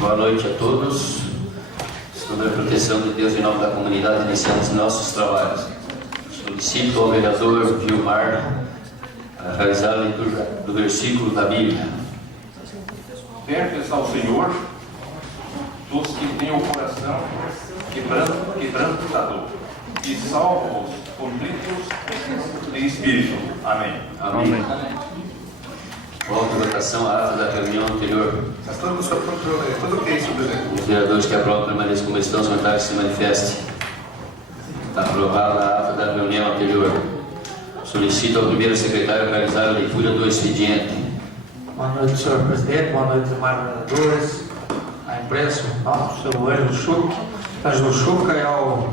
Boa noite a todos. Sob a proteção de Deus, em nome da comunidade, iniciamos nossos trabalhos. Solicito ao vereador Vilmar a realizar a leitura do versículo da Bíblia. Perto ao Senhor dos que têm o coração quebrantado e salva os contritos de espírito. Amém. Amém. Volto à votação a ata da reunião anterior. Os vereadores que aprovam permaneçam como estão, os votantes se manifestem. Está aprovada a ata da reunião anterior. Solicito ao primeiro secretário realizar a leitura do expediente. Boa noite, senhor presidente. Boa noite, demais vereadores, a imprensa, ao senhor Ângelo Chuca e ao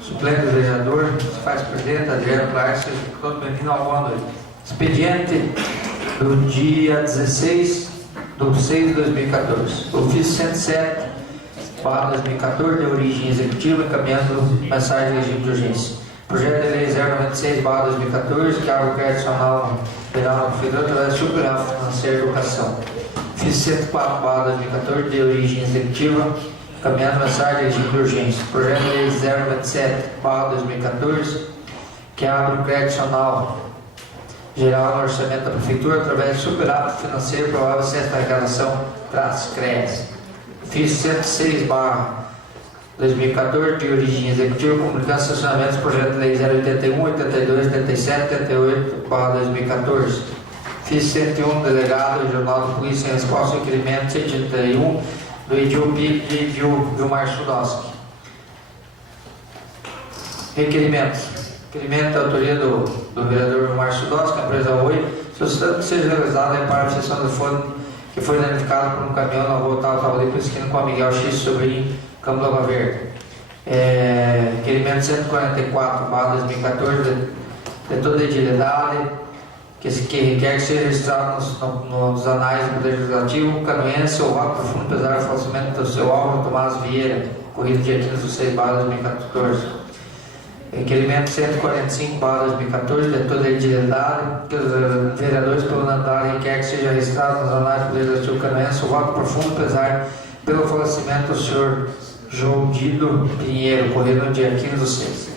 suplente vereador, que faz presidente, Adriano Clark, todo bem-vindo ao boa noite. Expediente do dia 16 de 6 de 2014. Ofício 107, barra 2014, de origem executiva, encaminhando mensagem de regime de urgência. Projeto de lei 096, barra 2014, que abre o crédito adicional federal no federal através do superávit financeiro e educação. Ofício 104, barra 2014, de origem executiva, encaminhando mensagem de regime de urgência. Projeto de lei 097, barra 2014, que abre o crédito adicional geral no orçamento da Prefeitura através do superávit financeiro provável excesso da arrecadação traz CREAS. Ofício 106, barra 2014, de origem executiva, comunicando estacionamentos, projeto de lei 081, 82, 87, 88, barra 2014. Ofício 101, delegado regional de polícia em resposta ao requerimento 181 do Edil Pico de Edil Vilmar Sudowski. Requerimentos da autoria do vereador Vilmar Sudowski, empresa Oi, solicitando que seja realizada a paralisação do fone que foi danificado por um caminhão na rua Otávio Tavalico, esquina com a Miguel X Sobrinho, Campo Lava Verde. Requerimento 144, barra 2014, de toda a edilidade, que requer que seja registrado nos anais do Poder Legislativo, canoense ou voto profundo, apesar do falecimento do seu Álvaro Tomás Vieira, ocorrido dia 15 de 6, barra 2014. Requerimento 145, barra 2014, de toda a edilidade, que os vereadores parlamentares requer que seja registrado nos anais do Poder Legislativo canoense ou voto profundo, apesar pelo falecimento do senhor João Dido Pinheiro, ocorrido no dia 15 de 6.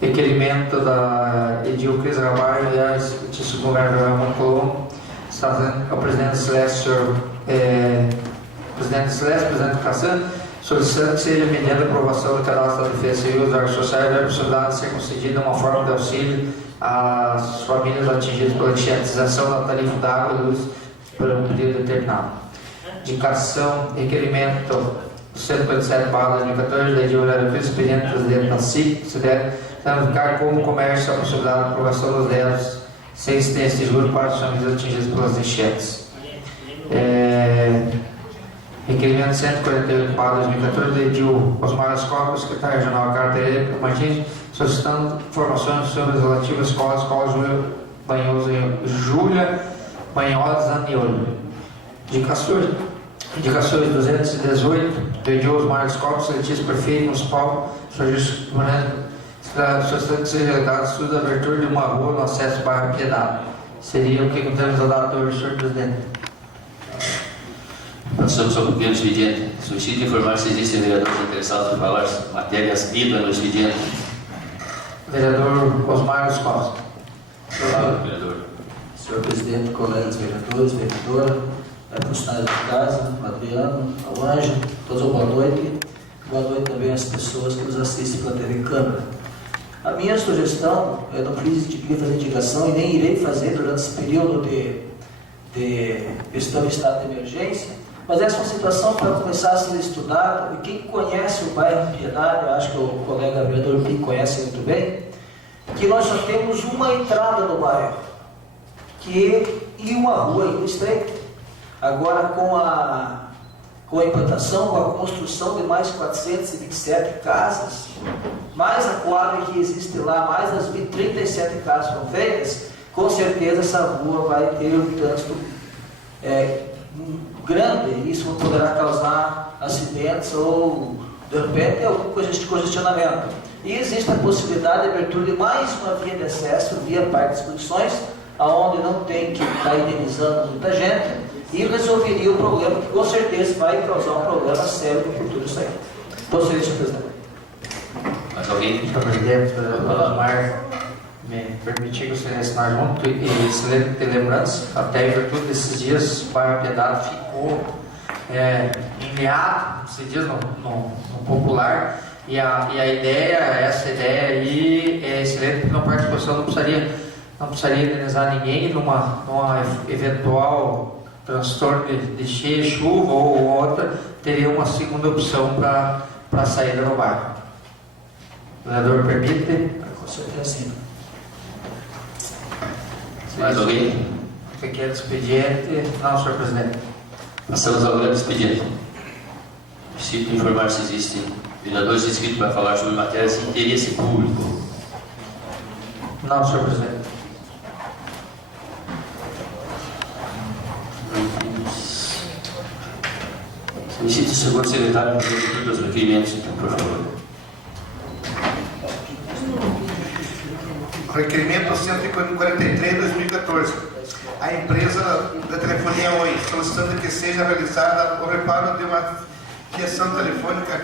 Requerimento da Edil Cris Rabarro e a Justiça do Governo Ramon Colombo, está fazendo ao presidente Celeste, senhor presidente Cassan, solicitando que seja mediante a aprovação do cadastro da defesa civil da área social e a possibilidade de ser concedida uma forma de auxílio às famílias atingidas pela enchentização da tarifa da água e luz por um período determinado. Indicação, requerimento 157, barra 2014, da Edil Horário Cris, expediente presidente da SIC, considera indicar como comércio a possibilidade de aprovação dos débitos sem incidência de juros para as famílias atingidas pelas enchentes. Requerimento 148, barra 2014, de Edil Osmar Escola, secretário regional Carteira Martins, solicitando informações sobre as relativas escolas Júlia Banhosa Zaniolo. Indicações 218, do Edil Osmar Escola, secretário prefeito municipal, solicitando que seja realizado estudo da abertura de uma rua no acesso ao bairro Piedade. Seria o que temos a dar do senhor presidente. Passamos ao primeiro expediente. Solicito informar se existem vereadores interessados em falar matérias vidas no expediente. Vereador Osmar Costa. Fala, vereador. Senhor presidente, colegas vereadores, vereadora, funcionários de casa, o Adriano, ao Anjo, todos boa noite. Boa noite também às pessoas que nos assistem pela TV Câmara. A minha sugestão, eu não queria fazer indicação e nem irei fazer durante esse período de questão de estado de emergência, mas essa é uma situação para começar a ser estudada, e quem conhece o bairro Piedade, eu acho que o colega vereador Pico conhece muito bem, que nós só temos uma entrada no bairro, e uma rua ainda estreita. Agora com a implantação, com a construção de mais 427 casas, mais a quadra que existe lá, mais as 37 casas foram feitas, com certeza essa rua vai ter um trânsito grande, e isso poderá causar acidentes ou, de repente, algum congestionamento. E existe a possibilidade de abertura de mais uma via de acesso, via Parque de Exposições, aonde não tem que estar indenizando muita gente, e resolveria o problema que com certeza vai causar um problema sério no futuro isso aí. Prosseguir, senhor presidente. Mais alguém? Senhor presidente, Osmar, me permitir gostaria de assinar junto e excelente lembrança, até em virtude desses dias o bairro Piedade ficou enviado, se diz no popular, e a ideia, essa ideia aí é excelente, porque na participação não precisaria indenizar ninguém numa eventual transtorno de cheia, chuva ou outra, teria uma segunda opção para a saída no bairro. O vereador permite? Com certeza sim. Mais alguém? Pequeno expediente. Não, senhor presidente. Passamos ao grande expediente. Preciso informar se existem vereadores inscritos para falar sobre matérias de interesse público. Não, senhor presidente. Solicito o senhor secretário de leitura dos requerimentos, então, por favor. Requerimento 143/2014. A empresa da telefonia Oi, solicitando que seja realizada o reparo de uma fiação telefônica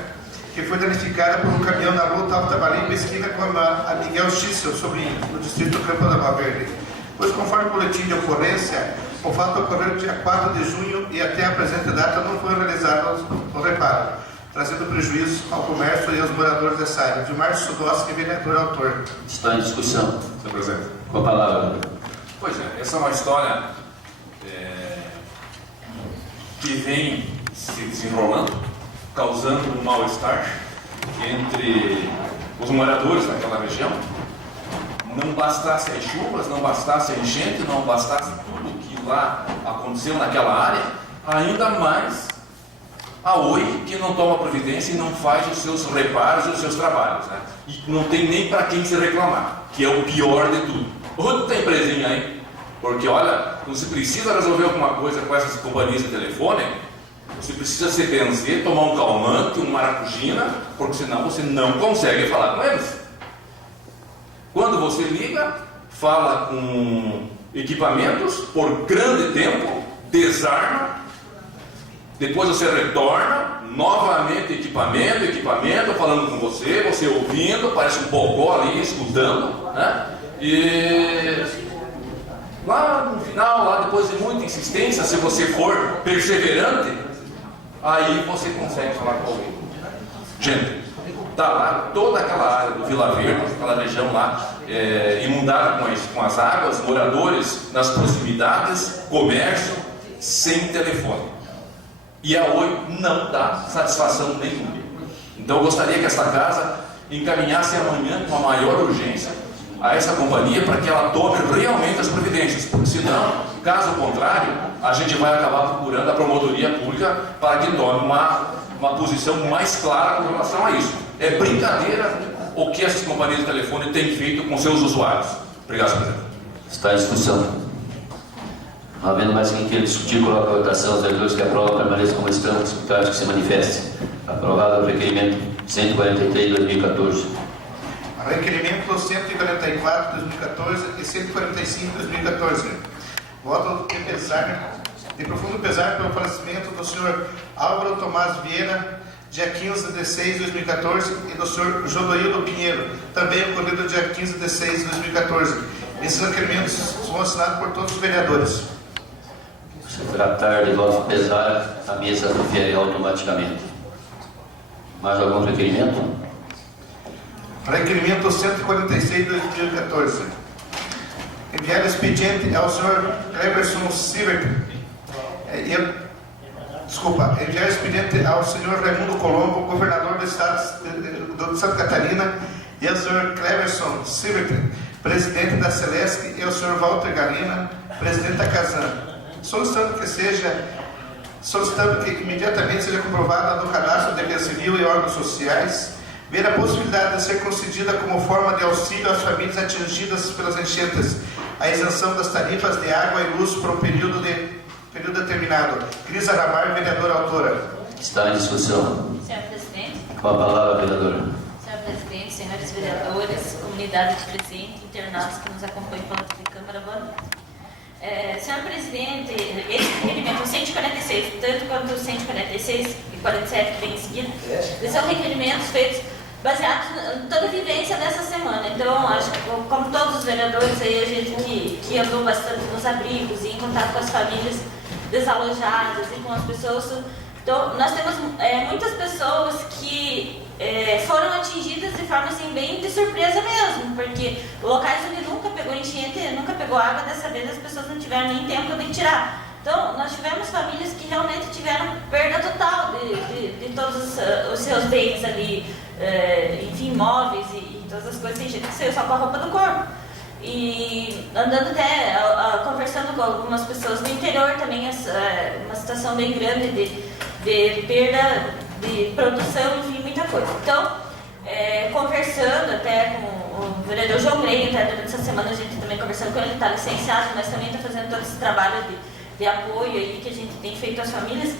que foi danificada por um caminhão na rua Alta Baliba, esquina com a Miguel X, seu sobrinho, no distrito Campo da Boa Verde. Pois, conforme o boletim de ocorrência, o fato ocorreu dia 4 de junho e até a presente data não foi realizado o reparo, trazendo prejuízo ao comércio e aos moradores dessa área. Gilmar Sudoski, vereador autor. Está em discussão. Senhor presidente. Com a palavra. Pois é, essa é uma história que vem se desenrolando, causando um mal-estar entre os moradores daquela região. Não bastasse as chuvas, não bastasse a enchente, não bastasse tudo que lá aconteceu naquela área, ainda mais a Oi, que não toma providência e não faz os seus reparos e os seus trabalhos, né? E não tem nem para quem se reclamar, que é o pior de tudo. Onde tem empresinha aí? Porque olha, quando você precisa resolver alguma coisa com essas companhias de telefone, você precisa se benzer, tomar um calmante, um maracujina, porque senão você não consegue falar com eles. Quando você liga, fala com equipamentos por grande tempo, desarma, depois você retorna, novamente equipamento, falando com você ouvindo, parece um bocó ali, escutando, né? E lá no final, lá depois de muita insistência, se você for perseverante, aí você consegue falar com alguém. Gente, tá lá toda aquela área do Vila Verde, aquela região lá, inundada com as águas, moradores nas proximidades, comércio, sem telefone. E a Oi não dá satisfação nenhuma. Então eu gostaria que esta casa encaminhasse amanhã com a maior urgência a essa companhia para que ela tome realmente as providências, porque senão, caso contrário, a gente vai acabar procurando a promotoria pública para que tome uma posição mais clara com relação a isso. É brincadeira o que essas companhias de telefone têm feito com seus usuários. Obrigado, senhor presidente. Está em discussão. Não havendo mais quem queira discutir, coloca a votação. Os vereadores que aprovam permaneçam como estão, os deputados que se manifestem. Aprovado o requerimento 143/2014. Requerimento 144/2014 e 145/2014. Voto de profundo pesar pelo falecimento do senhor Álvaro Tomás Vieira, dia 15 de 6 de 2014, e do senhor Jodoildo Pinheiro, também ocorrido dia 15 de 6 de 2014. Esses requerimentos são assinados por todos os vereadores. Se tratar de voto pesar, a mesa refere automaticamente. Mais algum requerimento? Requerimento 146/2014. Enviar expediente ao senhor Cleverson Sivert. Enviar expediente ao senhor Raimundo Colombo, governador do estado de Santa Catarina, e ao senhor Cleverson Sivert, presidente da Celesc, e ao senhor Walter Galina, presidente da Casan, solicitando que imediatamente seja comprovada no cadastro de Defesa Civil e órgãos sociais, ver a possibilidade de ser concedida como forma de auxílio às famílias atingidas pelas enchentes, a isenção das tarifas de água e luz por um período determinado. Cris Aramar, vereadora autora. Está em discussão. Senhor presidente. Com a palavra, vereadora. Senhor presidente, senhores vereadores, comunidade de presente, internados que nos acompanham pela TV Câmara, boa noite. Senhor presidente, esse requerimento, o 146, tanto quanto o 146 e 47 que vem em seguida, eles são requerimentos feitos baseados em toda a vivência dessa semana. Então, acho que, como todos os vereadores, aí, a gente que andou bastante nos abrigos e em contato com as famílias desalojadas e com as pessoas. Então, nós temos muitas pessoas que foram atingidas de forma assim, bem de surpresa mesmo, porque locais onde nunca pegou enchente, nunca pegou água, dessa vez as pessoas não tiveram nem tempo de tirar. Então, nós tivemos famílias que realmente tiveram perda total de todos os seus bens ali, enfim, móveis e todas as coisas, tem gente que saiu só com a roupa do corpo. E andando até, conversando com algumas pessoas do interior também, uma situação bem grande de perda de produção, enfim, muita coisa. Então, conversando até com o vereador João Grey, até durante essa semana a gente também conversando com ele, está licenciado, mas também está fazendo todo esse trabalho de apoio aí que a gente tem feito às famílias.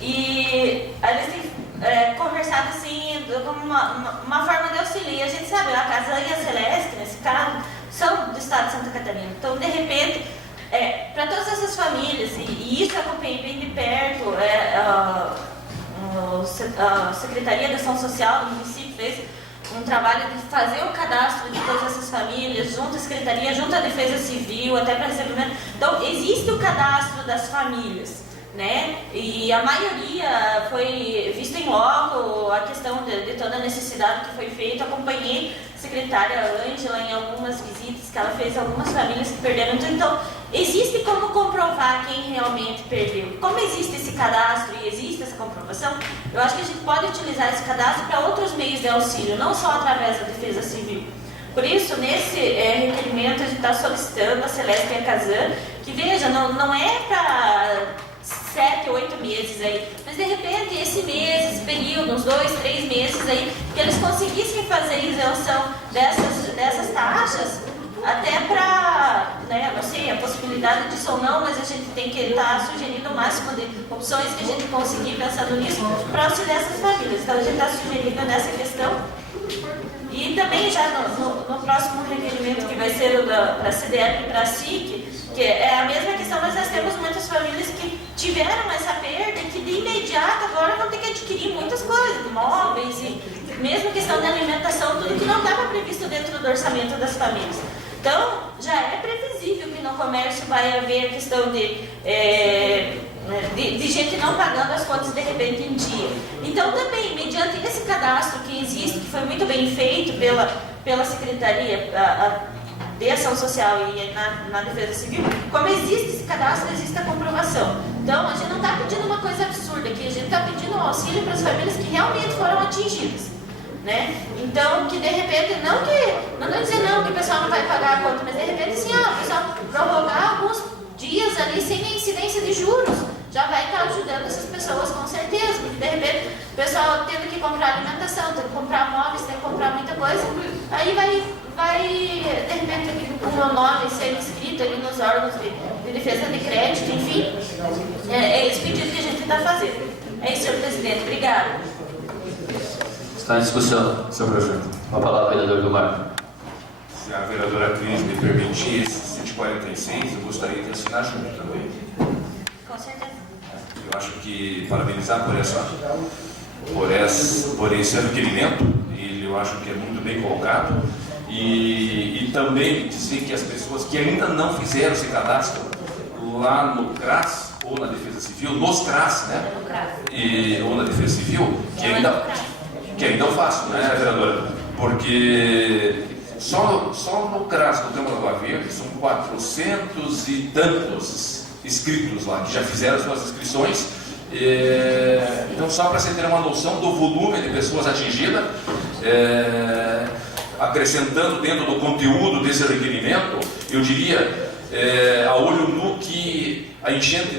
E a gente tem conversado assim, como uma forma de auxílio. A gente sabe, a Casa e a Celeste, nesse caso, são do estado de Santa Catarina. Então, de repente, para todas essas famílias, e isso eu acompanhei bem de perto, a Secretaria da Ação Social do município fez um trabalho de fazer o cadastro de todas essas famílias, junto à Secretaria, junto à Defesa Civil, até para recebimento. Então, existe o cadastro das famílias, né? E a maioria foi visto em loco, a questão de toda a necessidade que foi feita. Acompanhei a secretária Ângela em algumas visitas que ela fez, algumas famílias que perderam. Então, existe como comprovar quem realmente perdeu. Como existe esse cadastro e existe essa comprovação, eu acho que a gente pode utilizar esse cadastro para outros meios de auxílio, não só através da Defesa Civil. Por isso, nesse requerimento, a gente está solicitando a Celeste e a Casan, que veja, não é para 7, 8 meses aí, mas de repente esse mês, esse período, uns 2, 3 meses aí, que eles conseguissem fazer isenção dessas taxas, até para, não sei, a possibilidade disso ou não, mas a gente tem que estar sugerindo o máximo de opções que a gente conseguir pensando nisso para auxiliar essas famílias. Então a gente está sugerindo nessa questão. E também já no próximo requerimento, que vai ser para a CDL e para a SIC, que é a mesma questão, mas nós temos muitas famílias que tiveram essa perda e que de imediato agora vão ter que adquirir muitas coisas, móveis e mesmo questão de alimentação, tudo que não estava previsto dentro do orçamento das famílias. Então, já é previsível que no comércio vai haver a questão de gente não pagando as contas de repente em dia. Então, também, mediante esse cadastro que existe, que foi muito bem feito pela Secretaria de Ação Social e na Defesa Civil, como existe esse cadastro, existe a comprovação. Então, a gente não está pedindo uma coisa absurda aqui, a gente está pedindo um auxílio para as famílias que realmente foram atingidas. Né? Então, que de repente, não vou dizer não que o pessoal não vai pagar a conta, mas de repente sim, o pessoal prorrogar alguns dias ali sem incidência de juros, já vai estar ajudando essas pessoas com certeza, porque de repente o pessoal tendo que comprar alimentação, tendo que comprar móveis, tendo que comprar muita coisa, aí vai de repente o meu nome ser inscrito ali nos órgãos de defesa de crédito, enfim, é esse pedido que a gente está fazendo. É isso, senhor presidente. Obrigada. Está em discussão, senhor projeto. Com a palavra, vereador Gilmar. Se a vereadora Cris me permitir, esse 146, eu gostaria de assinar junto também. Com certeza. Eu acho que parabenizar por esse requerimento, eu acho que é muito bem colocado, e também dizer que as pessoas que ainda não fizeram esse cadastro lá no CRAS, ou na Defesa Civil, nos CRAS, né? Ou na Defesa Civil, que ainda eu faço, né, vereadora? Porque só no CRAS do Câmara do Lagoa Verde são 400 e tantos inscritos lá, que já fizeram as suas inscrições. Então, só para você ter uma noção do volume de pessoas atingidas, acrescentando dentro do conteúdo desse requerimento, eu diria, a olho nu, que a enchente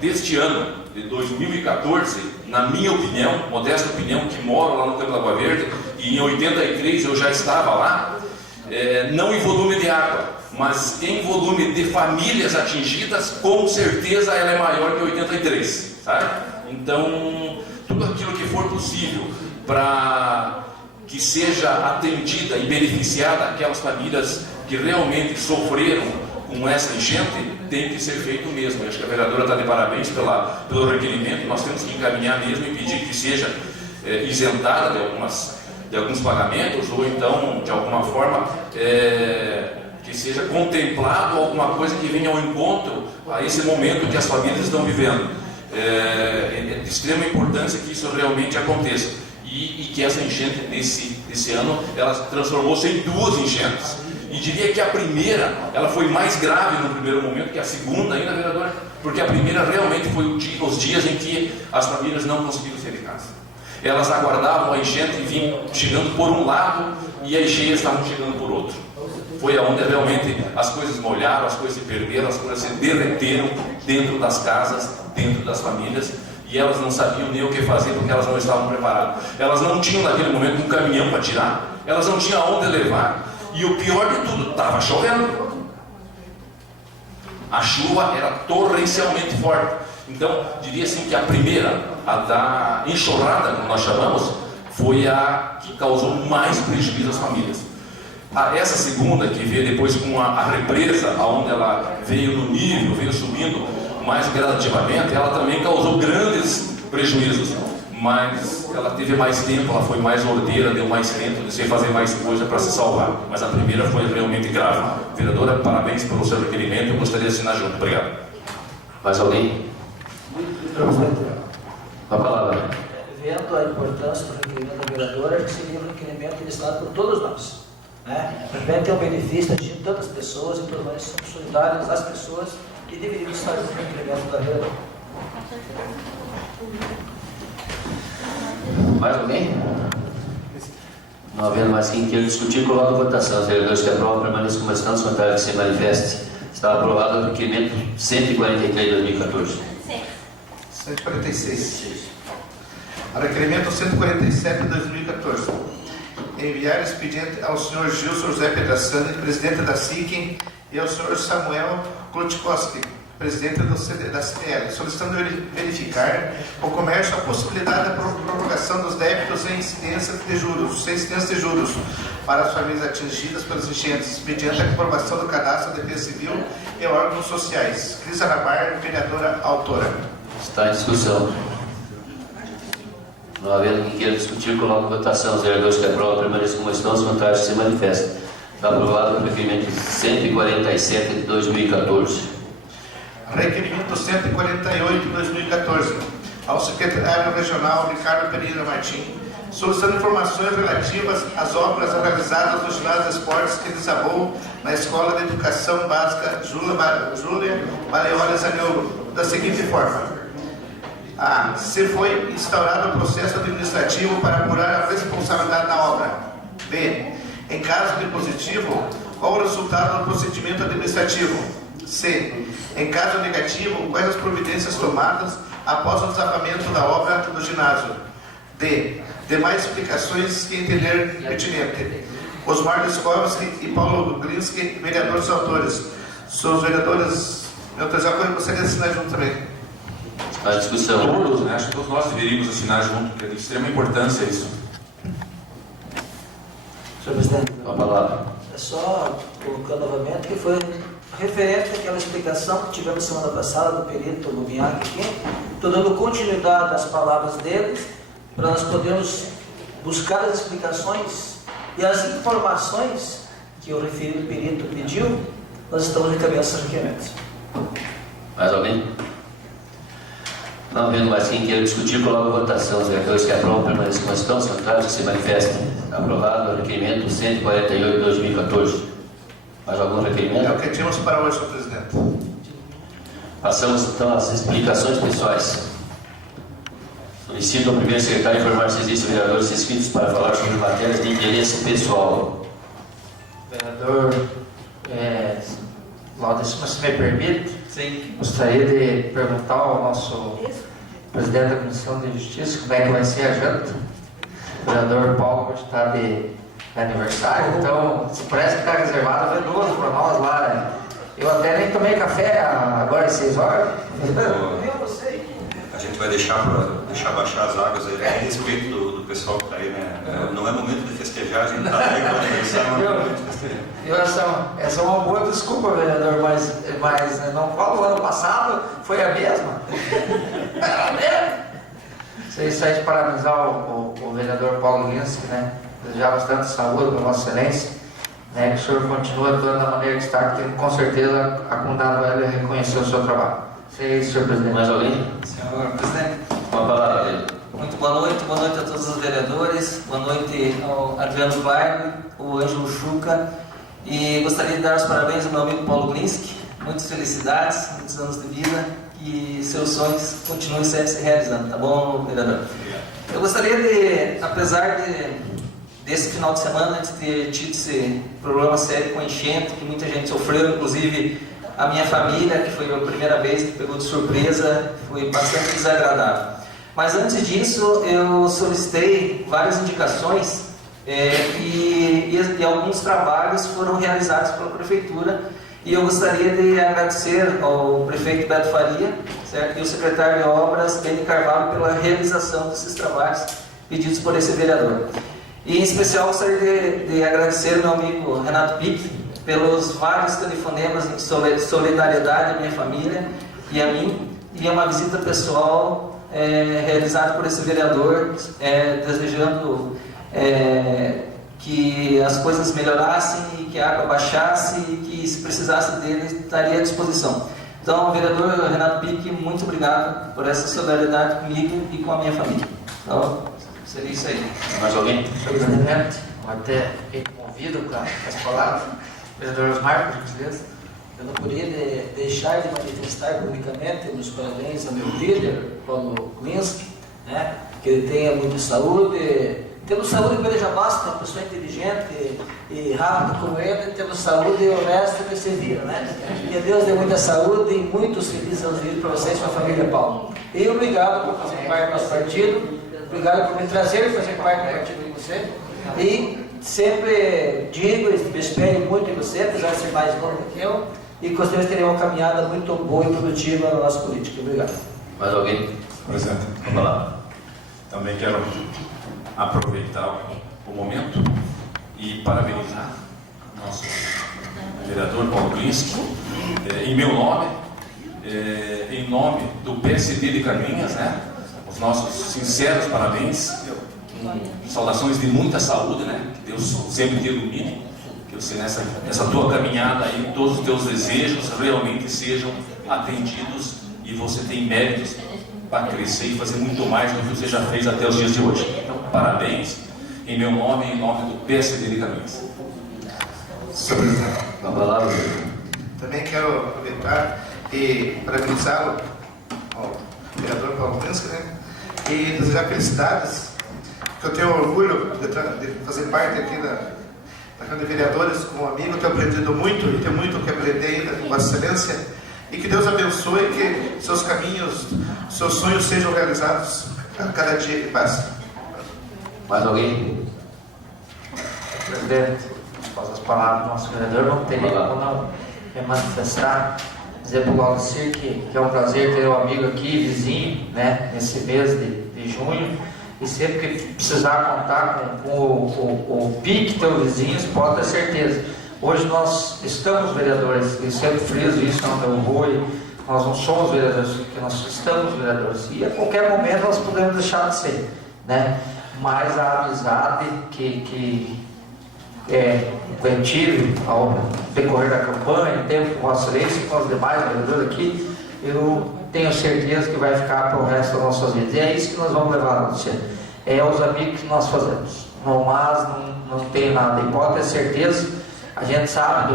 deste ano, de 2014, na minha opinião, modesta opinião, que moro lá no Campo da Lagoa Verde, e em 83 eu já estava lá, não em volume de água, mas em volume de famílias atingidas, com certeza ela é maior que 83, sabe? Então, tudo aquilo que for possível para que seja atendida e beneficiada aquelas famílias que realmente sofreram com essa enchente, tem que ser feito mesmo. Eu acho que a vereadora está de parabéns pelo requerimento. Nós temos que encaminhar mesmo e pedir que seja isentada de alguns pagamentos, ou então, de alguma forma, que seja contemplado alguma coisa que venha ao encontro a esse momento que as famílias estão vivendo. É de extrema importância que isso realmente aconteça. E que essa enchente desse ano, ela transformou-se em 2 enchentes. E diria que a primeira, ela foi mais grave no primeiro momento que a segunda ainda, vereadora, porque a primeira realmente foi os dias em que as famílias não conseguiram sair de casa. Elas aguardavam a enchente e vinham chegando por um lado e as cheias estavam chegando por outro. Foi onde realmente as coisas molharam, as coisas se perderam, as coisas se derreteram dentro das casas, dentro das famílias, e elas não sabiam nem o que fazer porque elas não estavam preparadas. Elas não tinham naquele momento um caminhão para tirar, elas não tinham aonde levar, e o pior de tudo, estava chovendo. A chuva era torrencialmente forte. Então, diria assim que a primeira, a da enxurrada, como nós chamamos, foi a que causou mais prejuízo às famílias. Essa segunda, que veio depois com a represa, onde ela veio no nível, veio subindo mais gradativamente, ela também causou grandes prejuízos, mas ela teve mais tempo, ela foi mais ordeira, deu mais tempo de se fazer mais coisa para se salvar. Mas a primeira foi realmente grave. Vereadora, parabéns pelo seu requerimento, eu gostaria de assinar junto. Obrigado. Mais alguém? Com a palavra. Vendo a importância do requerimento da vereadora, que seria um requerimento iniciado por todos nós. Também tem um benefício de tantas pessoas, e por mais somos solidários às pessoas que deveriam estar no requerimento da vereadora. Mais alguém? Não havendo mais quem queira discutir, coloco a votação. Os vereadores que aprovam permaneçam como estão, os contrários que se manifestem. Está aprovado o requerimento 143 de 2014. 146. O requerimento 147 de 2014. Enviar expediente ao senhor Gilson José Pedrassani, presidente da SICEM, e ao senhor Samuel Klutkowski, presidente da CPL, solicitando verificar o comércio a possibilidade da prorrogação dos débitos sem incidência de juros para as famílias atingidas pelas enchentes, mediante a comprovação do cadastro da Defesa Civil e órgãos sociais. Cris Arabar, vereadora autora. Está em discussão. Não havendo quem queira discutir, coloco a votação. Os vereadores que aprovam permaneçam como estão, os contrários que se manifestem. Está aprovado o requerimento 147 de 2014. Requerimento 148 de 2014. Ao secretário regional Ricardo Pereira Martins, solicitando informações relativas às obras realizadas no ginásio de esportes que desabou na Escola de Educação Básica Júlia Maleola Zaniolo, da seguinte forma. A. Se foi instaurado um processo administrativo para apurar a responsabilidade da obra. B. Em caso de positivo, qual o resultado do procedimento administrativo? C. Em caso negativo, quais as providências tomadas após o desabamento da obra do ginásio? D. Demais explicações que entender pertinente. Osmar Liskovski e Paulo Glinski, vereadores autores. São os vereadores. Eu gostaria de assinar junto também. A discussão. Todos, né? Acho que todos nós deveríamos assinar junto, porque é de extrema importância isso. Senhor presidente, Com a palavra. é só colocando novamente que foi referente àquela explicação que tivemos semana passada do perito Lumiac aqui. Estou dando continuidade às palavras deles para nós podermos buscar as explicações e as informações que o referido perito pediu. Nós estamos encaminhando esses requerimentos. Mais alguém? Não havendo mais quem queira discutir, coloco a votação. Os vereadores que aprovam permaneçam como estão, os contrários que se manifestem. Aprovado o requerimento 148 de 2014. Mais algum requerimento? É o que tínhamos para hoje, senhor presidente. Passamos então às explicações pessoais. Solicito ao primeiro secretário informar se existem vereadores inscritos para falar sobre matérias de interesse pessoal. Vereador Laudecima, se me permite, gostaria de perguntar ao nosso presidente da Comissão de Justiça como é que vai ser a janta. O vereador Paulo hoje está de aniversário, então se parece que está reservado vedoso para nós lá. Né? Eu até nem tomei café agora às 6 horas. A gente vai deixar baixar as águas aí, a respeito do pessoal que está aí, né? Não é momento de festejar, a gente está aí para aniversário, não é momento de festejar. Essa é uma boa desculpa, vereador, mas não falo, o ano passado foi a mesma. Era a mesma. Isso aí de parabenizar o vereador Paulo Linsky, né? Desejar bastante saúde para Vossa Excelência, né? Que o senhor continue atuando da maneira que está, que com certeza a comunidade vai reconhecer o seu trabalho. Isso aí, senhor presidente. Mais alguém? Senhor presidente, Uma palavra dele. muito boa noite a todos os vereadores, boa noite ao Adriano Bairro, o Ângelo Chuca, e gostaria de dar os parabéns ao meu amigo Paulo Linsky, muitas felicidades, muitos anos de vida, que seus sonhos continuem sempre se realizando, tá bom, vereador? Eu gostaria de, apesar desse final de semana, de ter tido esse problema sério com a enchente, que muita gente sofreu, inclusive a minha família, que foi a primeira vez que pegou de surpresa, foi bastante desagradável. Mas antes disso, eu solicitei várias indicações e alguns trabalhos foram realizados pela Prefeitura, e eu gostaria de agradecer ao prefeito Beto Faria, certo? E o secretário de Obras, Beni Carvalho, pela realização desses trabalhos pedidos por esse vereador. E em especial gostaria de agradecer ao meu amigo Renato Pique pelos vários telefonemas de solidariedade à minha família e a mim, e uma visita pessoal realizada por esse vereador, desejando que as coisas melhorassem e que a água baixasse e que, se precisasse dele, estaria à disposição. Então, vereador Renato Pique, muito obrigado por essa solidariedade comigo e com a minha família. Então, seria isso aí. Mais alguém? Senhor presidente, até fiquei comovido com as palavras. Vereador Osmar, por gentileza. Eu não podia deixar de manifestar publicamente meus parabéns ao meu líder, Paulo Linsky, né? Que ele tenha muita saúde. Temos saúde que ele já basta, uma pessoa inteligente e rápida como ele, temos saúde honesta que se vira, né? Que Deus dê muita saúde e muitos felizes anos de vida para vocês e para a família Paulo. E obrigado por fazer parte do nosso partido, obrigado por me trazer e fazer parte do partido de você. E sempre digo e me espelho muito em você, apesar de ser mais novo que eu, e gostaria de ter uma caminhada muito boa e produtiva na nossa política. Obrigado. Mais alguém? Presidente, Vamos lá. também quero aproveitar o momento e parabenizar o nosso vereador Paulo Linsky, em meu nome, em nome do PSB de Carminhas, né? Os nossos sinceros parabéns, saudações de muita saúde, né? Que Deus sempre te ilumine, que você nessa tua caminhada aí, todos os teus desejos realmente sejam atendidos e você tem méritos para crescer e fazer muito mais do que você já fez até os dias de hoje. Então, parabéns em meu nome e em nome do PSD de Carminhas. Senhor presidente, Uma palavra. também quero aproveitar e parabenizar o vereador Paulo Linsky, né? E desejar felicidades, que eu tenho orgulho de fazer parte aqui da Câmara de Vereadores como amigo, tenho aprendido muito e tenho muito que aprender ainda com Vossa Excelência, e que Deus abençoe e que seus caminhos, seus sonhos sejam realizados a cada dia que passa. Mais alguém? Presidente, após as palavras do nosso vereador, não teria como não me manifestar, dizer para o Valdecir que é um prazer ter um amigo aqui, vizinho, né, nesse mês de junho, e sempre que precisar contar com o PIC, teu vizinho, pode ter certeza. Hoje nós estamos vereadores, e sempre friso isso, não deu ruim, nós não somos vereadores, porque nós estamos vereadores, e a qualquer momento nós podemos deixar de ser, né? Mas a amizade que eu tive ao decorrer da campanha, em tempo com Vossa Excelência e com os demais vereadores aqui, eu tenho certeza que vai ficar para o resto das nossas vidas. E é isso que nós vamos levar, Luciano. É os amigos que nós fazemos. Mas não tem nada. E pode ter certeza, a gente sabe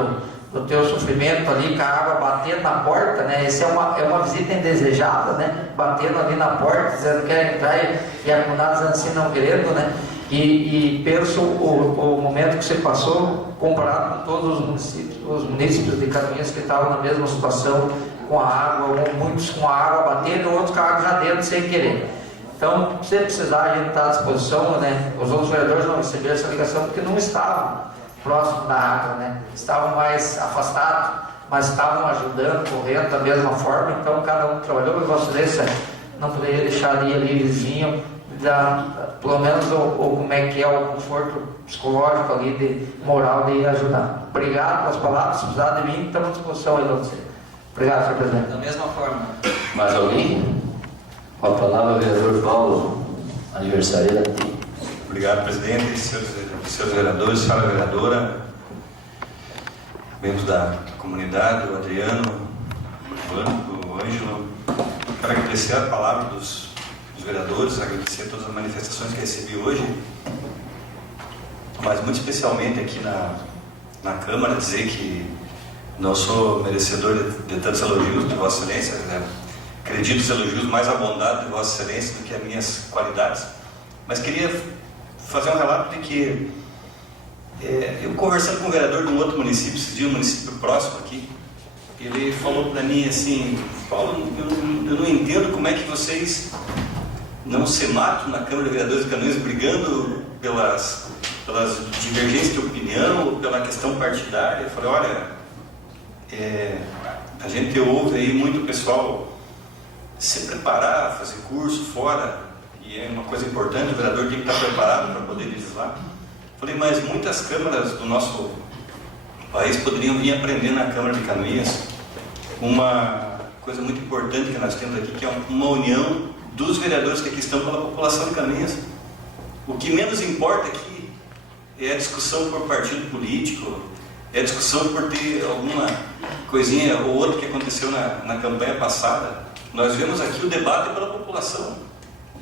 do teu sofrimento ali, com a água batendo na porta, né? Essa é uma visita indesejada, né? Batendo ali na porta, dizendo que quer entrar e a comunidade dizendo assim, não querendo, né? E penso o momento que você passou comparado com todos os municípios de Carminhas que estavam na mesma situação com a água, muitos com a água batendo, outros com a água já dentro sem querer. Então, se precisar, a gente está à disposição, né? Os outros vereadores não receberam essa ligação porque não estavam próximo da água, né? Estavam mais afastados, mas estavam ajudando, correndo da mesma forma. Então, cada um trabalhou. Vossa Excelência não poderia deixar de ir ali vizinho, pelo menos como é que é o conforto psicológico ali, de moral, de ajudar. Obrigado pelas palavras, se precisar de mim, estamos à disposição aí para você. Obrigado, senhor presidente. Da mesma forma. Mais alguém? Com a palavra, vereador Paulo, aniversariante. Obrigado, presidente, senhores vereadores, senhora vereadora, membros da comunidade, o Adriano, o Ângelo. Quero agradecer a palavra dos vereadores, agradecer a todas as manifestações que recebi hoje, mas muito especialmente aqui na Câmara, dizer que não sou merecedor de tantos elogios de Vossa Excelência, né? Acredito os elogios mais abundados de Vossa Excelência do que as minhas qualidades, mas queria fazer um relato de que eu conversando com um vereador de um outro município, esse dia um município próximo aqui, ele falou para mim assim: Paulo, eu não entendo como é que vocês não se matam na Câmara de Vereadores de Canoinhas brigando pelas divergências de opinião ou pela questão partidária. Eu falei: olha, a gente ouve aí muito pessoal se preparar, fazer curso fora, e é uma coisa importante, o vereador tem que estar preparado para poder legislar. Falei, mas muitas câmaras do nosso país poderiam vir aprender na Câmara de Canoinhas uma coisa muito importante que nós temos aqui, que é uma união dos vereadores que aqui estão pela população de Canoinhas. O que menos importa aqui é a discussão por partido político, é a discussão por ter alguma coisinha ou outra que aconteceu na campanha passada. Nós vemos aqui o debate pela população.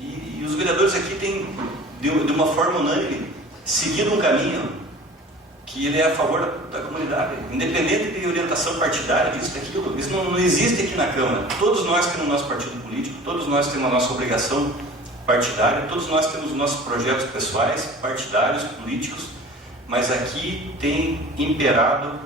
E os vereadores aqui têm, de uma forma unânime, seguido um caminho que ele é a favor da comunidade, independente de orientação partidária, disso, daquilo. Isso não existe aqui na Câmara. Todos nós temos o nosso partido político, todos nós temos a nossa obrigação partidária, todos nós temos os nossos projetos pessoais, partidários, políticos, mas aqui tem imperado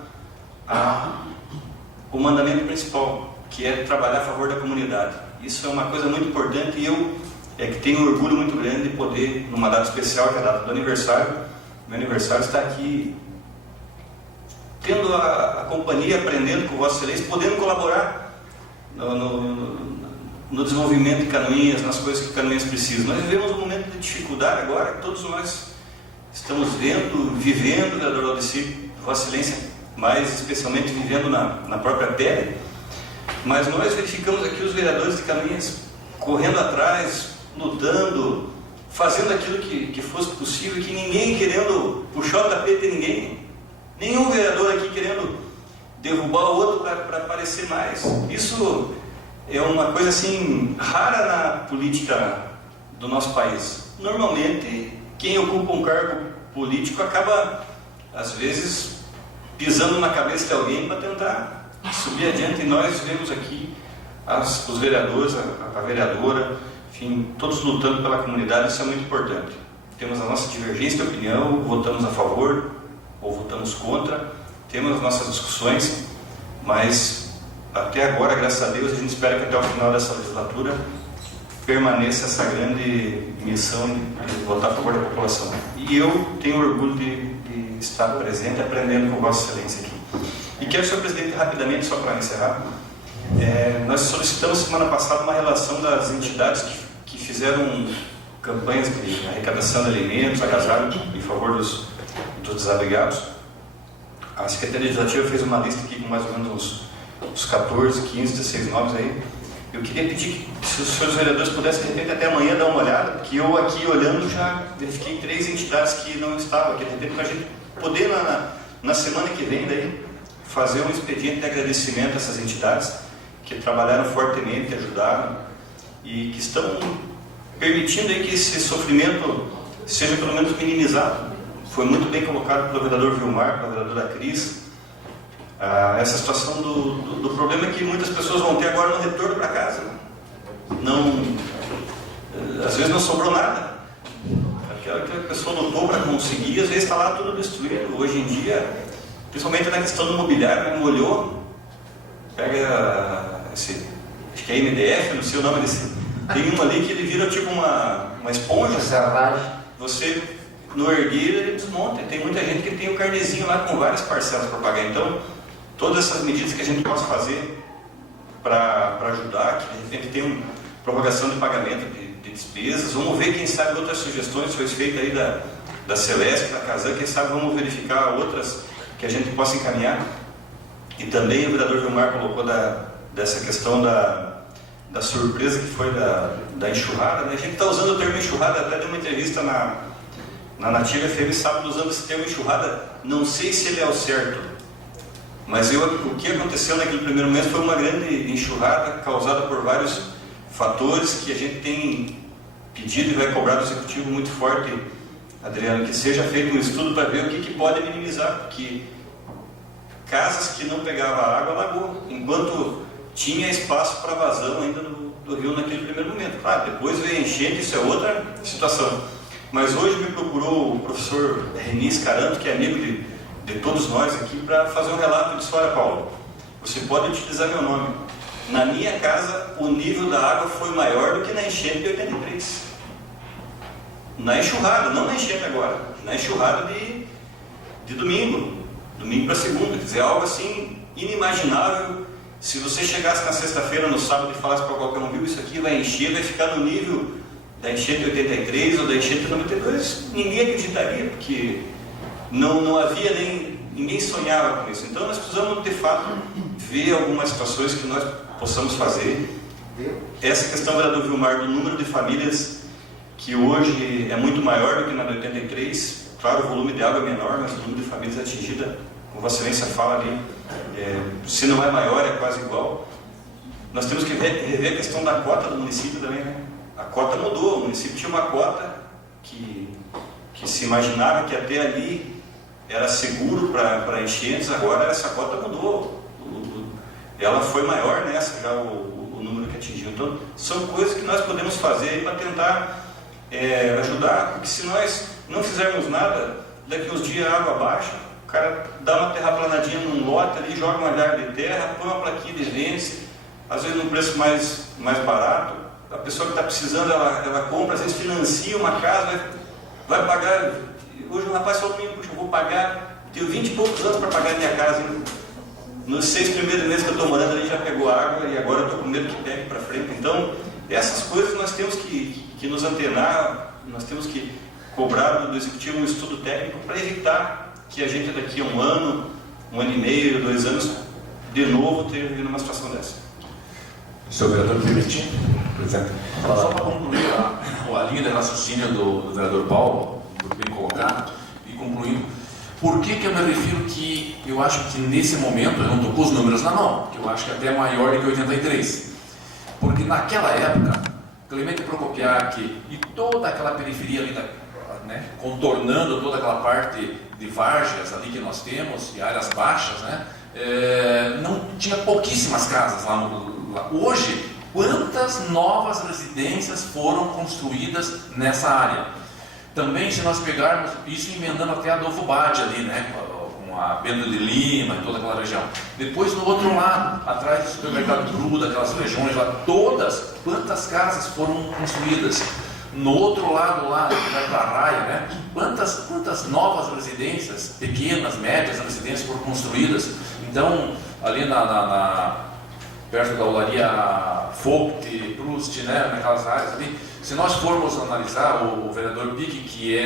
o mandamento principal, que é trabalhar a favor da comunidade. Isso é uma coisa muito importante e eu que tenho um orgulho muito grande de poder, numa data especial, que é a data do aniversário, meu aniversário, está aqui tendo a companhia, aprendendo com Vossa Excelência, podendo colaborar no desenvolvimento de Canoinhas, nas coisas que Canoinhas precisam. Nós vivemos um momento de dificuldade agora, que todos nós estamos vivendo, vereador Aldeci, Vossa Excelência, mais especialmente vivendo na própria pele, mas nós verificamos aqui os vereadores de Canoinhas correndo atrás, lutando, fazendo aquilo que fosse possível, e que ninguém querendo puxar o tapete de ninguém, nenhum vereador aqui querendo derrubar o outro para aparecer mais. Isso é uma coisa assim rara na política do nosso país. Normalmente quem ocupa um cargo político acaba às vezes pisando na cabeça de alguém para tentar subir adiante, e nós vemos aqui os vereadores, a vereadora, enfim, todos lutando pela comunidade. Isso é muito importante. Temos a nossa divergência de opinião, votamos a favor ou votamos contra, temos as nossas discussões, mas até agora, graças a Deus, a gente espera que até o final dessa legislatura permaneça essa grande missão de votar a favor da população. E eu tenho orgulho de estar presente, aprendendo com Vossa Excelência aqui. E quero, senhor presidente, rapidamente, só para encerrar, nós solicitamos semana passada uma relação das entidades que fizeram campanhas de arrecadação de alimentos, agasalho em favor dos desabrigados. A Secretaria Legislativa fez uma lista aqui com mais ou menos uns 14, 15, 16 nomes aí. Eu queria pedir que, se os senhores vereadores pudessem, de repente, até amanhã dar uma olhada, porque eu aqui olhando já verifiquei 3 entidades que não estavam aqui, de repente, para a gente poder, na semana que vem, daí, fazer um expediente de agradecimento a essas entidades que trabalharam fortemente, ajudaram e que estão permitindo aí que esse sofrimento seja pelo menos minimizado. Foi muito bem colocado pelo vereador Vilmar, pela vereadora Cris, essa situação do problema que muitas pessoas vão ter agora no retorno para casa. Às vezes não sobrou nada. Aquela que a pessoa lutou para conseguir, às vezes está lá tudo destruído. Hoje em dia, principalmente na questão do mobiliário, molhou, pega acho que é MDF, não sei o nome desse, tem um ali que ele vira tipo uma esponja. Você no erguer ele desmonta, e tem muita gente que tem o carnezinho lá com várias parcelas para pagar. Então, todas essas medidas que a gente possa fazer para ajudar, que de repente tem prorrogação de pagamento de despesas. Vamos ver, quem sabe, outras sugestões foi feita aí da Celeste, da Casan, quem sabe vamos verificar outras que a gente possa encaminhar. E também o vereador Vilmar colocou dessa questão da surpresa que foi da enxurrada, né? A gente está usando o termo enxurrada, até deu uma entrevista na Nativa FM sábado usando esse termo enxurrada, não sei se ele é o certo, mas o que aconteceu naquele primeiro mês foi uma grande enxurrada causada por vários fatores que a gente tem pedido e vai cobrar do Executivo muito forte, Adriano, que seja feito um estudo para ver o que pode minimizar, porque casas que não pegavam água alagou, enquanto tinha espaço para vazão ainda do rio naquele primeiro momento. Claro, depois veio enchente, isso é outra situação. Mas hoje me procurou o professor Renis Caranto, que é amigo de todos nós aqui, para fazer um relato de história, Paulo. Você pode utilizar meu nome. Na minha casa, o nível da água foi maior do que na enchente de 83. Na enxurrada, não na enchente agora, na enxurrada de domingo para segunda, quer dizer, algo assim inimaginável. Se você chegasse na sexta-feira, no sábado, e falasse para qualquer um, viu, isso aqui vai encher, vai ficar no nível da enchente de 83 ou da enchente de 92, ninguém acreditaria, porque não havia ninguém sonhava com isso. Então nós precisamos, de fato, ver algumas situações que nós possamos fazer. Essa questão, vereador Vilmar, do número de famílias, que hoje é muito maior do que na de 83, claro, o volume de água é menor, mas o número de famílias atingida, como Vossa Excelência fala ali, se não é maior, é quase igual. Nós temos que rever a questão da cota do município também, né? A cota mudou, o município tinha uma cota que se imaginava que até ali era seguro para enchentes, agora essa cota mudou. Ela foi maior nessa, já o número que atingiu. Então, são coisas que nós podemos fazer para tentar ajudar, porque se nós não fizermos nada, daqui uns dias a água baixa, o cara dá uma terraplanadinha num lote ali, joga uma jarda de terra, põe uma plaquinha de vende, às vezes num preço mais barato. A pessoa que está precisando, ela compra, às vezes financia uma casa, vai pagar. Hoje o rapaz falou para mim, puxa, eu vou pagar, tenho 20 e poucos anos para pagar a minha casa, hein? Nos 6 primeiros meses que eu estou morando ali já pegou água e agora eu estou com medo que pegue para frente. Então, essas coisas nós temos que nos antenar, nós temos que cobrar do Executivo um estudo técnico para evitar que a gente daqui a um ano e meio, 2 anos, de novo esteja numa situação dessa. Senhor vereador, permitir, presidente. Só para concluir a linha de raciocínio do vereador Paulo, muito bem colocado, e concluindo, por que eu me refiro que eu acho que nesse momento, eu não estou com os números na mão, que eu acho que até é maior do que 83, porque naquela época, Clemente Procopiac e toda aquela periferia ali, né, contornando toda aquela parte de várzeas ali que nós temos, e áreas baixas, né, não tinha pouquíssimas casas lá. Hoje, quantas novas residências foram construídas nessa área? Também, se nós pegarmos isso, emendando até a Adolfo Bade ali, né, com a Bento de Lima e toda aquela região. Depois, no outro lado, atrás do supermercado Cru, daquelas regiões lá, todas, quantas casas foram construídas? No outro lado lá, que vai para a Raia, né, quantas novas residências, pequenas, médias residências foram construídas? Então, ali perto da olaria Vogt, Proust, né, naquelas áreas ali, se nós formos analisar o vereador Pique, que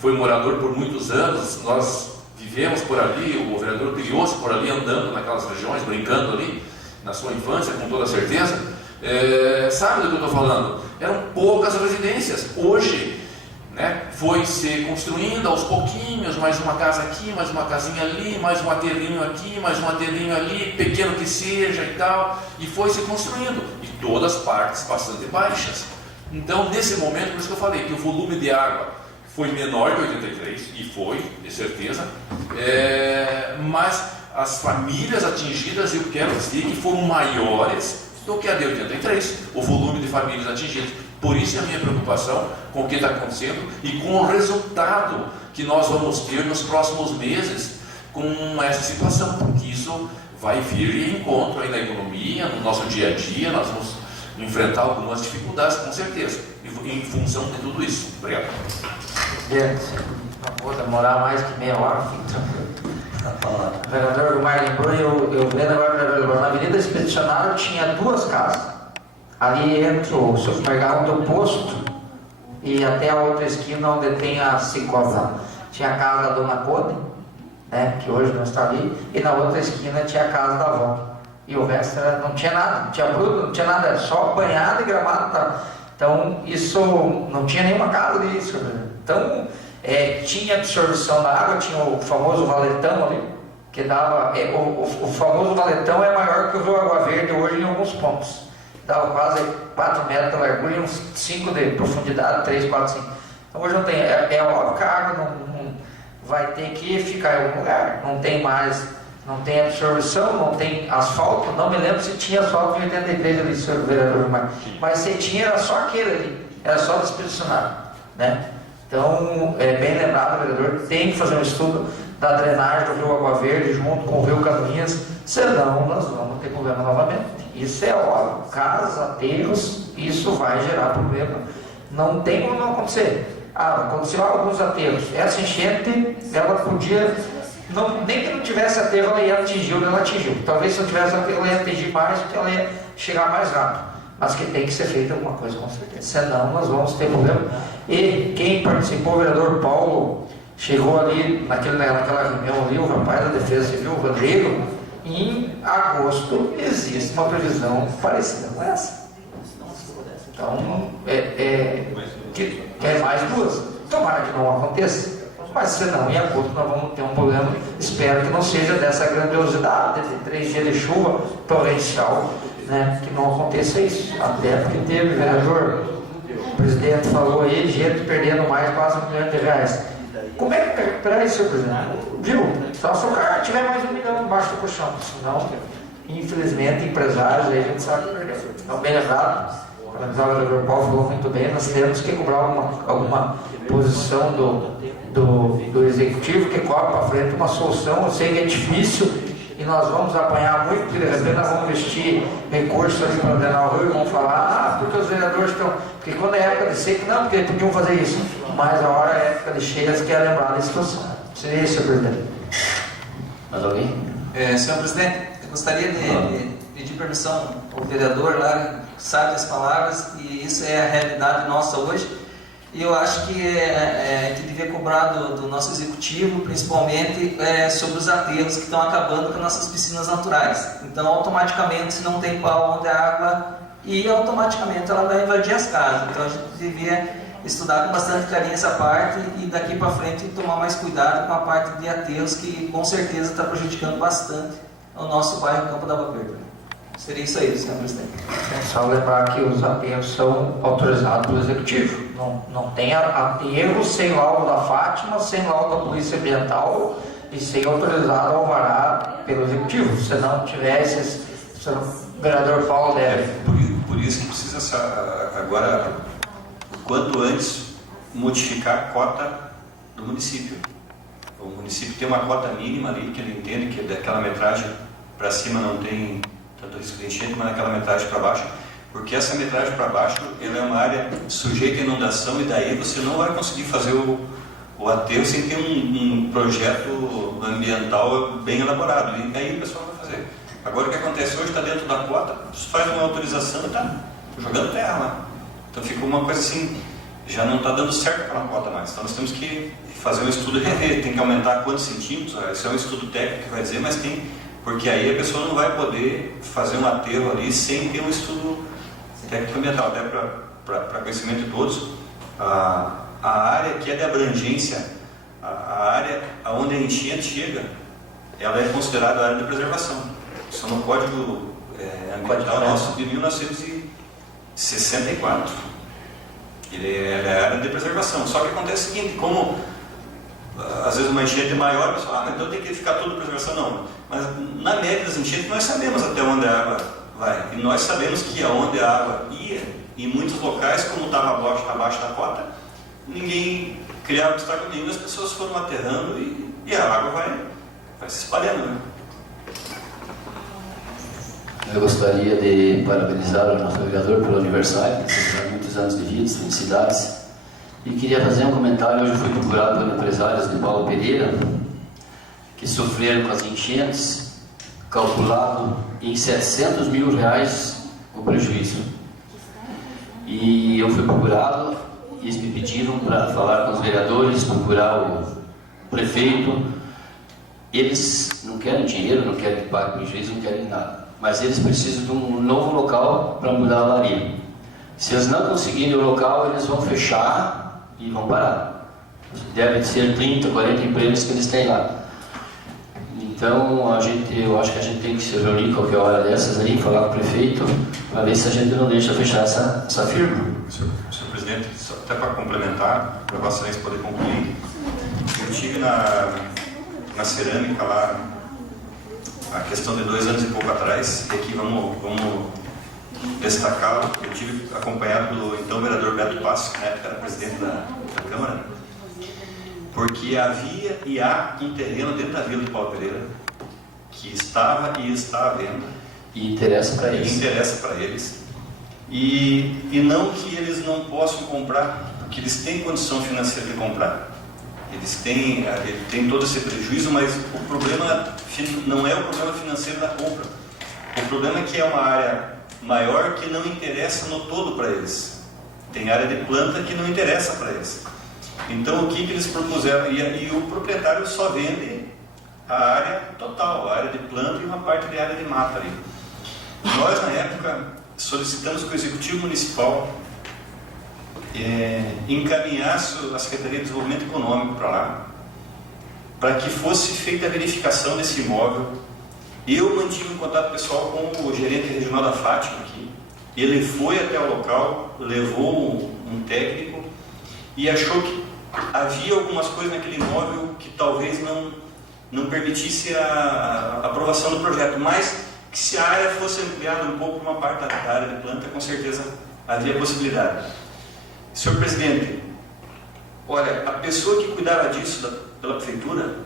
foi morador por muitos anos, nós vivemos por ali, o vereador criou-se por ali, andando naquelas regiões, brincando ali, na sua infância, com toda certeza, sabe do que eu estou falando? Eram poucas residências. Hoje, né, foi se construindo aos pouquinhos, mais uma casa aqui, mais uma casinha ali, mais um aterrinho aqui, mais um aterrinho ali, pequeno que seja e tal, e foi se construindo, e todas partes bastante baixas. Então, nesse momento, por isso que eu falei que o volume de água foi menor que 83, e foi, de certeza, mas as famílias atingidas, eu quero dizer que foram maiores do que a de 83, o volume de famílias atingidas. Por isso é a minha preocupação com o que está acontecendo e com o resultado que nós vamos ter nos próximos meses com essa situação, porque isso vai vir em encontro aí na economia, no nosso dia a dia, nós vamos enfrentar algumas dificuldades, com certeza, em função de tudo isso. Obrigado. Presidente, não vou demorar mais que meia hora. O vereador Vilmar lembrou, eu vendo agora, na Avenida Expedicionária tinha 2 casas. ali entre o supermercado do posto e até a outra esquina onde tem a Cicobi. Tinha a casa da Dona Cone, né, que hoje não está ali, e na outra esquina tinha a casa da avó. E o resto não tinha nada, não tinha bruto, não tinha nada, era só banhado e gramado. Tá? Então, isso não tinha nenhuma casa ali. Então, tinha absorção da água, tinha o famoso valetão ali, que dava. O famoso valetão é maior que o Rio Água Verde hoje em alguns pontos. Dava quase 4 metros de largura e uns 5 de profundidade, 3, 4, 5. Então, hoje não tem. É óbvio que a água não vai ter que ficar em algum lugar, não tem mais. Não tem absorção, não tem asfalto. Não me lembro se tinha asfalto em 83 ali, senhor vereador, mas se tinha, era só aquele ali, era só despedicionado, né? Então, bem lembrado, vereador, tem que fazer um estudo da drenagem do Rio Água Verde junto com o Rio Canoinhas, senão nós vamos ter problema novamente. Isso é óbvio, casas, aterros, isso vai gerar problema. Não tem como não acontecer. Aconteceu alguns aterros. Essa enchente, ela podia... nem que não tivesse aterro, ela ia atingir onde ela atingiu. Talvez se não tivesse aterro, ela ia atingir mais, porque ela ia chegar mais rápido. Mas que tem que ser feita alguma coisa, com certeza. Senão, nós vamos ter problema. E quem participou, o vereador Paulo, chegou ali naquela reunião ali, o rapaz da Defesa Civil, o Rodrigo, em agosto existe uma previsão parecida com essa. Então, é mais duas. Tomara que não aconteça. Mas senão, em agosto, nós vamos ter um problema. Espero que não seja dessa grandiosidade, de 3 dias de chuva torrencial, né? Que não aconteça isso. Até porque teve, vereador, o presidente falou aí, gente perdendo mais quase R$1 milhão. Como é que vai recuperar isso, senhor presidente? Viu? Só se o cara tiver mais R$1 milhão embaixo do colchão. Senão, infelizmente, empresários aí a gente sabe que perdeu. Então, bem lembrado. O vereador Paulo falou muito bem, nós temos que cobrar alguma posição do executivo que cobra para frente uma solução. Eu sei que é difícil e nós vamos apanhar muito, porque de repente nós vamos investir recursos ali para drenar o rio e vamos falar, porque os vereadores estão. Porque quando é época de seca, não, porque podiam fazer isso. Mas a hora é época de cheias que é lembrar da situação. Seria isso, senhor presidente. Mais alguém? Senhor presidente, eu gostaria de pedir permissão ao vereador lá, que sabe as palavras, e isso é a realidade nossa hoje. E eu acho que a gente devia cobrar do nosso executivo, principalmente sobre os aterros que estão acabando com nossas piscinas naturais. Então, automaticamente, se não tem qual onde a água ir, automaticamente ela vai invadir as casas. Então, a gente devia estudar com bastante carinho essa parte e daqui para frente tomar mais cuidado com a parte de aterros, que com certeza está prejudicando bastante o nosso bairro Campo da Água Verde. Seria isso aí, senhor presidente. É só lembrar que os aterros são autorizados pelo executivo. Não tem aterro sem laudo da Fátima, sem laudo da Polícia Ambiental e sem autorizado alvará pelo executivo. Se não tiver esses, o vereador Paulo deve. Por isso que precisa agora, o quanto antes, modificar a cota do município. O município tem uma cota mínima ali, que ele entende que daquela metragem para cima não tem tanto risco de enchente, mas naquela metragem para baixo, porque essa metragem para baixo ela é uma área sujeita a inundação e daí você não vai conseguir fazer o aterro sem ter um projeto ambiental bem elaborado, e aí o pessoal vai fazer. Agora o que acontece hoje está dentro da cota, você faz uma autorização e está jogando terra lá. Então ficou uma coisa assim, já não está dando certo aquela cota mais. Então nós temos que fazer um estudo e rever, tem que aumentar quantos centímetros, esse é um estudo técnico que vai dizer, mas tem, porque aí a pessoa não vai poder fazer um aterro ali sem ter um estudo técnico ambiental, até para conhecimento de todos. A área que é de abrangência, a área onde a enchente chega, ela é considerada área de preservação. Isso no Código Ambiental nosso de 1964. Ele é área de preservação. Só que acontece o seguinte, como às vezes uma enchente maior, a pessoa, então tem que ficar tudo preservação. Não, mas na média das enchentes nós sabemos até onde a água vai. E nós sabemos que aonde a água ia, em muitos locais, como estava abaixo da cota, ninguém criava obstáculo nenhum, as pessoas foram aterrando e a água vai se espalhando, né? Eu gostaria de parabenizar o nosso vereador pelo aniversário, por muitos anos de vida, felicidades. E queria fazer um comentário. Hoje fui procurado por empresários de Paulo Pereira, que sofreram com as enchentes, calculado em R$700 mil o prejuízo. E eu fui procurado, e eles me pediram para falar com os vereadores, procurar o prefeito. Eles não querem dinheiro, não querem que pague prejuízo, não querem nada. Mas eles precisam de um novo local para mudar a laria. Se eles não conseguirem o local, eles vão fechar e vão parar. Devem ser 30, 40 empregos que eles têm lá. Então, eu acho que a gente tem que se reunir qualquer hora dessas aí, falar com o prefeito, para ver se a gente não deixa fechar essa firma. Senhor presidente, só até para complementar, para Vossa Excelência poder concluir, eu tive na cerâmica lá, a questão de 2 anos e pouco atrás, e aqui vamos destacá-lo. Eu tive acompanhado pelo então vereador Beto Passos, que na época era presidente da Câmara, porque havia e há um terreno dentro da Vila de Paulo Pereira que estava e está à venda. E interessa para eles. E não que eles não possam comprar, porque eles têm condição financeira de comprar. Eles têm todo esse prejuízo, mas o problema não é o problema financeiro da compra. O problema é que é uma área maior que não interessa no todo para eles. Tem área de planta que não interessa para eles. Então, o que eles propuseram? E o proprietário só vende a área total, a área de planta e uma parte de área de mata ali. Nós, na época, solicitamos que o Executivo Municipal encaminhasse a Secretaria de Desenvolvimento Econômico para lá, para que fosse feita a verificação desse imóvel. Eu mantive um contato pessoal com o gerente regional da Fátima aqui. Ele foi até o local, levou um técnico e achou que havia algumas coisas naquele imóvel que talvez não permitisse a aprovação do projeto, mas que se a área fosse ampliada um pouco para uma parte da área de planta, com certeza havia possibilidade. Senhor presidente, olha, a pessoa que cuidava disso pela prefeitura,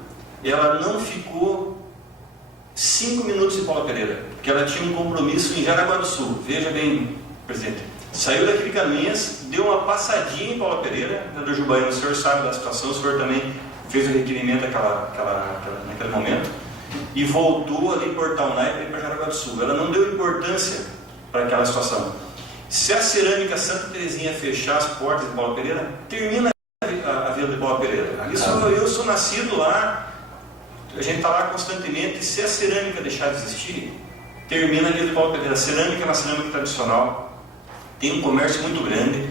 ela não ficou 5 minutos em Paulo Pereira, porque ela tinha um compromisso em Jaraguá do Sul. Veja bem, presidente, saiu daqui de Canoinhas, deu uma passadinha em Paulo Pereira, vereador Gilbaiano, o senhor sabe da situação, o senhor também fez o requerimento naquele momento, e voltou ali em Portal Naipe para Jaraguá do Sul. Ela não deu importância para aquela situação. Se a cerâmica Santa Terezinha fechar as portas de Paulo Pereira, termina a Vila de Paulo Pereira. Eu sou nascido lá, a gente está lá constantemente, e se a cerâmica deixar de existir, termina a Vila de Paulo Pereira. A cerâmica é uma cerâmica tradicional, tem um comércio muito grande,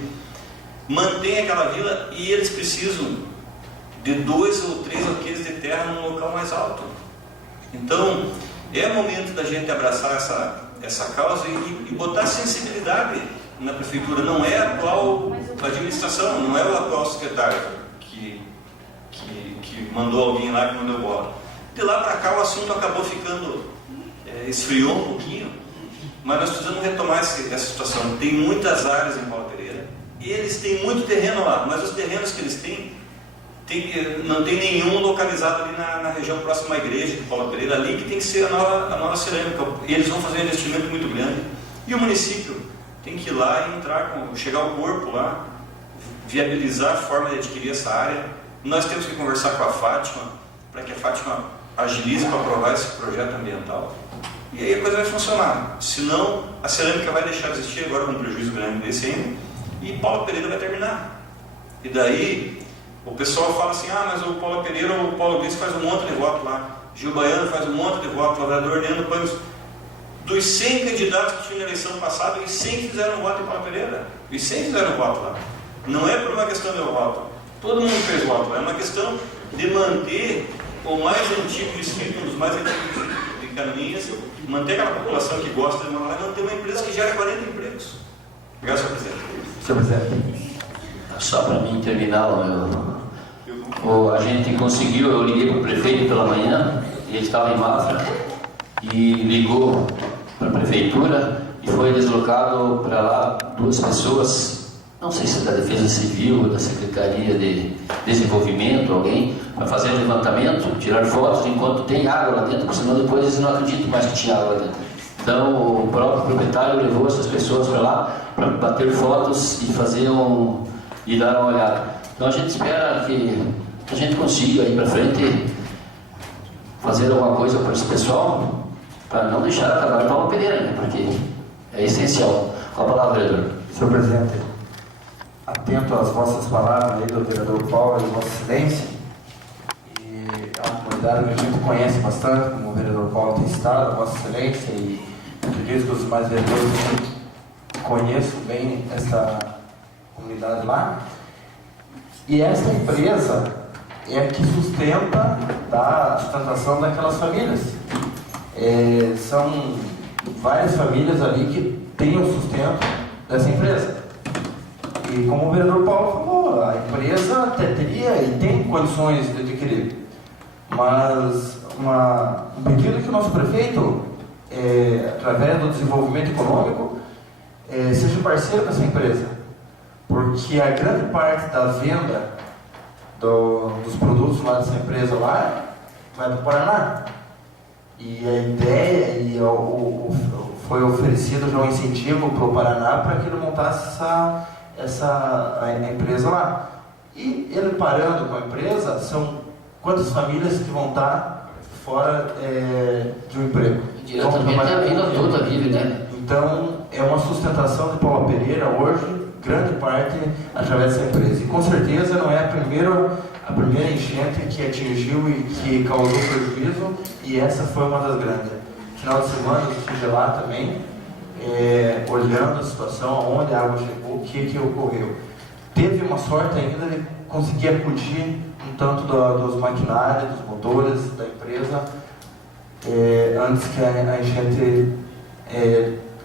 mantém aquela vila e eles precisam de 2 ou 3 alqueires de terra num local mais alto. Então, é momento da gente abraçar essa causa e botar sensibilidade na prefeitura. Não é a atual administração, não é o atual secretário que mandou alguém lá, que mandou bola. De lá para cá o assunto acabou ficando, esfriou um pouquinho, mas nós precisamos retomar essa situação. Tem muitas áreas em Paulo Pereira e eles têm muito terreno lá, mas os terrenos que eles têm não tem nenhum localizado ali na região próxima à igreja de Paulo Pereira, ali que tem que ser a nova cerâmica. E eles vão fazer um investimento muito grande. E o município tem que ir lá e chegar o corpo lá, viabilizar a forma de adquirir essa área. Nós temos que conversar com a Fátima, para que a Fátima agilize para aprovar esse projeto ambiental. E aí a coisa vai funcionar. Senão, a cerâmica vai deixar de existir agora com um prejuízo grande desse ainda, e Paulo Pereira vai terminar. E daí o pessoal fala assim, mas o Paulo Pereira ou o Paulo Gris faz um monte de voto lá, Gilbaiano faz um monte de voto, o vereador Leandro Panos. Dos 100 candidatos que tinham na eleição passada, os 100 fizeram voto em Paulo Pereira. Os 100 fizeram voto lá. Não é por uma questão de voto. Todo mundo fez voto lá. É uma questão de manter o mais antigo distrito, um dos mais antigos de Canoinhas, manter aquela população que gosta de morar lá e manter uma empresa que gera 40 empregos. Obrigado, senhor presidente. Senhor presidente, só para mim terminar, a gente conseguiu, eu liguei para o prefeito pela manhã, ele estava em Mafra, e ligou para a prefeitura e foi deslocado para lá 2 pessoas, não sei se é da Defesa Civil ou da Secretaria de Desenvolvimento, alguém, para fazer um levantamento, tirar fotos enquanto tem água lá dentro, porque senão depois eles não acreditam mais que tinha água lá dentro. Então o próprio proprietário levou essas pessoas para lá para bater fotos e e dar uma olhada. Então a gente espera que a gente consiga ir para frente fazer alguma coisa para esse pessoal, para não deixar acabar Paulo Pereira, né? Porque é essencial. Com a palavra, vereador. Senhor presidente, atento às vossas palavras aí do vereador Paulo e Vossa Excelência. E é uma comunidade que a gente conhece bastante, como o vereador Paulo tem estado, Vossa Excelência, e acredito que os demais vereadores conheçam bem essa comunidade lá. E essa empresa é a que sustenta a sustentação daquelas famílias. São várias famílias ali que têm o sustento dessa empresa. E como o vereador Paulo falou, a empresa até teria e tem condições de adquirir. Mas um pedido que o nosso prefeito, através do desenvolvimento econômico, seja parceiro dessa empresa. Porque a grande parte da venda dos produtos lá dessa empresa lá vai para o Paraná. E a ideia foi oferecido já um incentivo para o Paraná para que ele montasse a empresa lá. E ele parando com a empresa, são quantas famílias que vão estar fora de um emprego? Diretamente a vida toda vive, né? Então, é uma sustentação de Paula Pereira hoje, grande parte através dessa empresa. E com certeza não é a primeira enchente que atingiu e que causou prejuízo, e essa foi uma das grandes. Final de semana eu estive lá também, olhando a situação, onde a água chegou, o que ocorreu. Teve uma sorte ainda de conseguir acudir um tanto dos maquinários, dos motores da empresa, antes que a enchente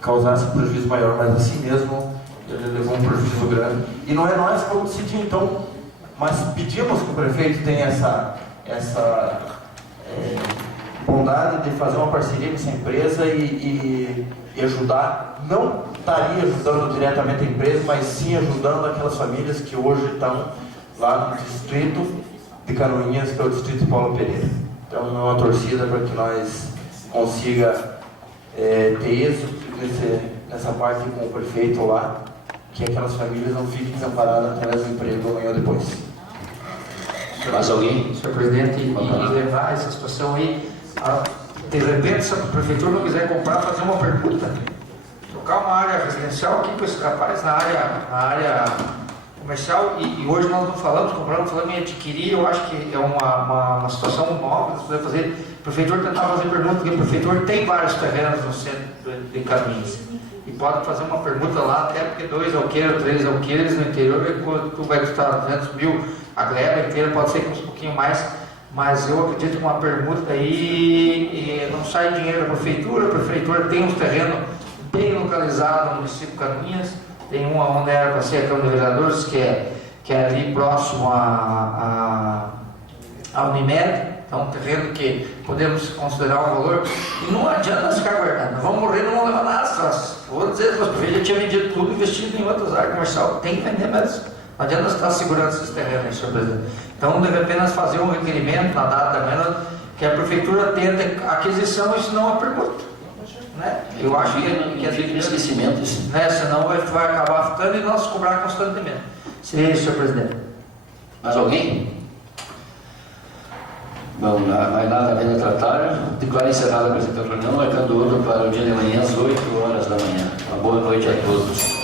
causasse um prejuízo maior, mas assim mesmo ele levou um prejuízo grande. E não é nós que vamos decidir, então, mas pedimos que o prefeito tenha essa bondade de fazer uma parceria com essa empresa e ajudar. Não estaria ajudando diretamente a empresa, mas sim ajudando aquelas famílias que hoje estão lá no distrito de Canoinhas, que é o distrito de Paula Pereira. Então é uma torcida para que nós consiga ter êxito nessa parte com o prefeito lá, que aquelas famílias não fiquem desamparadas através do emprego amanhã ou depois. Mais alguém? Senhor presidente, e levar essa situação aí, de repente, se a prefeitura não quiser comprar, fazer uma pergunta, trocar uma área residencial aqui com esse rapaz na área comercial, e hoje nós não falamos, falamos em adquirir. Eu acho que é uma situação nova, nós podemos fazer, a prefeitura tentar fazer pergunta, porque a prefeitura tem vários terrenos no centro de Caminhos, e pode fazer uma pergunta lá, até porque 2 alqueires, 3 alqueires no interior, tu vai custar 200 mil, a gleba inteira pode ser que um pouquinho mais, mas eu acredito que uma permuta aí não sai dinheiro da prefeitura. A prefeitura tem uns terrenos bem localizados no município de Canoinhas, tem uma onde era para ser a Câmara de Vereadores, que é ali próximo à Unimed. Então, um terreno que podemos considerar um valor, e não adianta ficar guardando. Nós vamos morrer, não vamos levar nada às costas. Vou dizer para os prefeitos, já tinha vendido tudo, investido em outras áreas comerciais, tem que vender mesmo. Não adianta estar segurando esses terrenos aí, senhor presidente. Então, deve apenas fazer um requerimento na data menos, que a prefeitura tenta a aquisição e senão a permuta. Né? Eu acho que é de esquecimento isso. Né? Senão vai acabar ficando e nós cobrar constantemente. Seria isso, senhor presidente. Mais alguém? Bom, mais nada havendo a tratar, declaro encerrada a presente reunião, marcando outra para o dia de amanhã às 8 horas da manhã. Uma boa noite a todos.